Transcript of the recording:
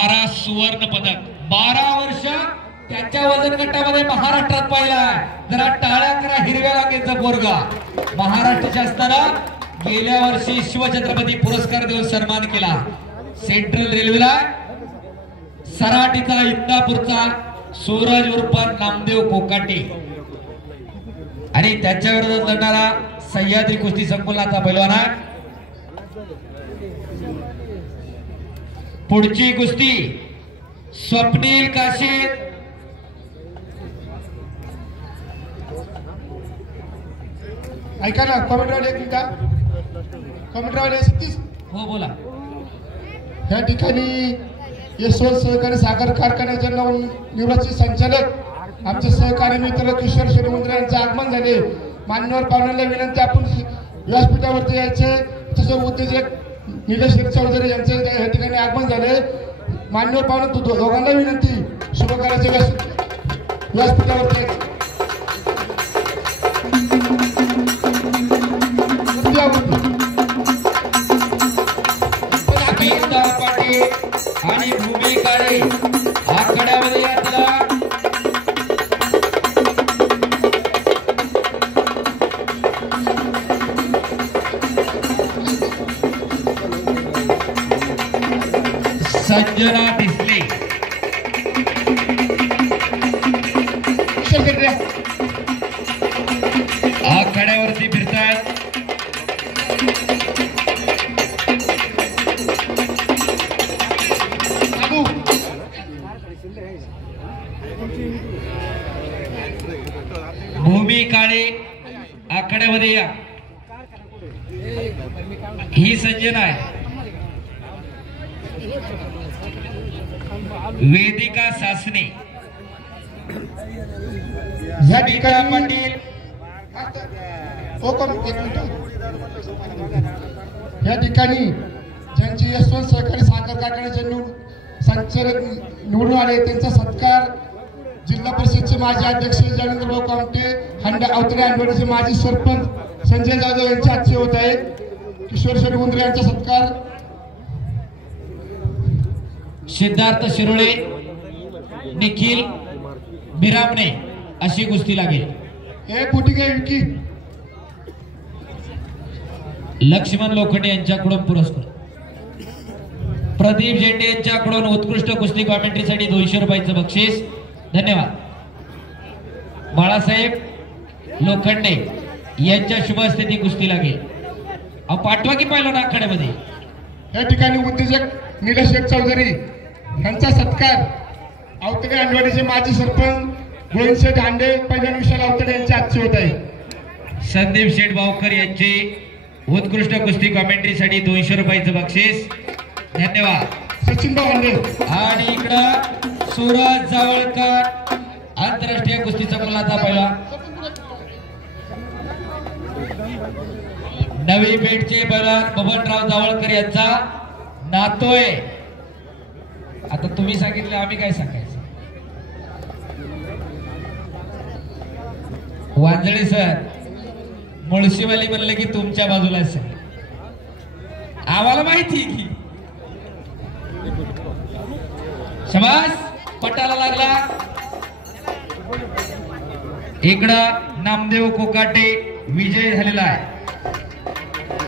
12 सुवर्ण पदक 12 वर्ष त्यांच्या वजन गटामध्ये महाराष्ट्रात पाहिला। जरा टाळ्या करा हिरव्या रांगेचा पोरगा। महाराष्ट्र शासनाला गेल्या वर्षी शिवछत्रपती पुरस्कार देऊन सन्मान केला। सेंट्रल रेल्वेला सराटीचा इंदापूरचा सूरज उर्फ नामदेव कोकाटे आणि त्याच्या विरोधात लढणारा सह्याद्री कुस्ती संकुलाचा पैलवान आहे। पुढची कुस्ती स्वप्नील काशीद ऐका ना कॉमेंट्रावर एक मिनिट कॉमेंट्रावर 36 हो बोला। या ठिकाणी यशवंत सहकारी साखर कारखान्याचे नवनिर्वाचित संचालक आमचे सहकारी मित्र किशोर शेरमुंद्रे यांचे आगमन झाले। मान्यवर पाहुण्यांना विनंती आपण व्यासपीठावरती यायचे। तसं उद्योजक निलेश चौधरी यांचे या ठिकाणी आगमन झाले। मान्यवर पाहुणे दोघांना विनंती शुभकार्याच्या व्यासपीठावरती पाटील आणि भूमी काळे आखाड्यामध्ये यात्रा संजना डिसले आखाड्यावरती फिरतात। भूमी काळे आखाड्यामध्ये या। ही संजना आहे। वेदिका सासने या ठिकाणी या ठिकाणी ज्यांचे यशवंत सहकारी साखर कारखान्याचे संचालक निवडून आले त्यांचा सत्कार जिल्हा परिषदचे माजी अध्यक्ष जावेंद्रभाऊ कामटे अवतरे अंडवडीचे माजी सरपंच संजय जाधव यांचे आजचे होत आहे। किशोर शेरमुंद्रे यांचा सत्कार सिद्धार्थ शिरोळे निखिल बिरामणे अशी कुस्ती लागेल। हे पुटिके विकी लक्ष्मण लोखंडे यांच्याकडून पुरस्कार। प्रदीप झेंडे यांच्याकडून उत्कृष्ट कुस्ती कॉमेंट्रीसाठी 200 रुपयाचं बक्षीस। धन्यवाद। बाळासाहेब लोखंडे यांच्या शुभ हस्ते ती कुस्ती लागेल। पाठवा की पहिला आखाड्यामध्ये। या ठिकाणी उद्योजक निलेश चौधरी यांचा सत्कार अवतरे अंडवाडीचे माजी सरपंच गोविंद हांडे पहिल्या विशाल अवतरे यांचे आजचे होत आहे। संदीप शेठ भावकर यांचे उत्कृष्ट कुस्ती कॉमेंट्रीसाठी 200 रुपयाचं बक्षीस। धन्यवाद। सचिन भांडे आणि इकडं सूरज जावळकर आंतरराष्ट्रीय कुस्ती संकुलाचा पहिला नवी पेठचे पैलवान बबनराव जावळकर यांचा नातोय। आता तुम्ही सांगितले आम्ही काय सांगायचं। वांजळे सर मुळशीवाली म्हणले की तुमच्या बाजूला सर आम्हाला माहिती की शबास पटाला लागला। इकडं नामदेव कोकाटे विजय झालेला आहे।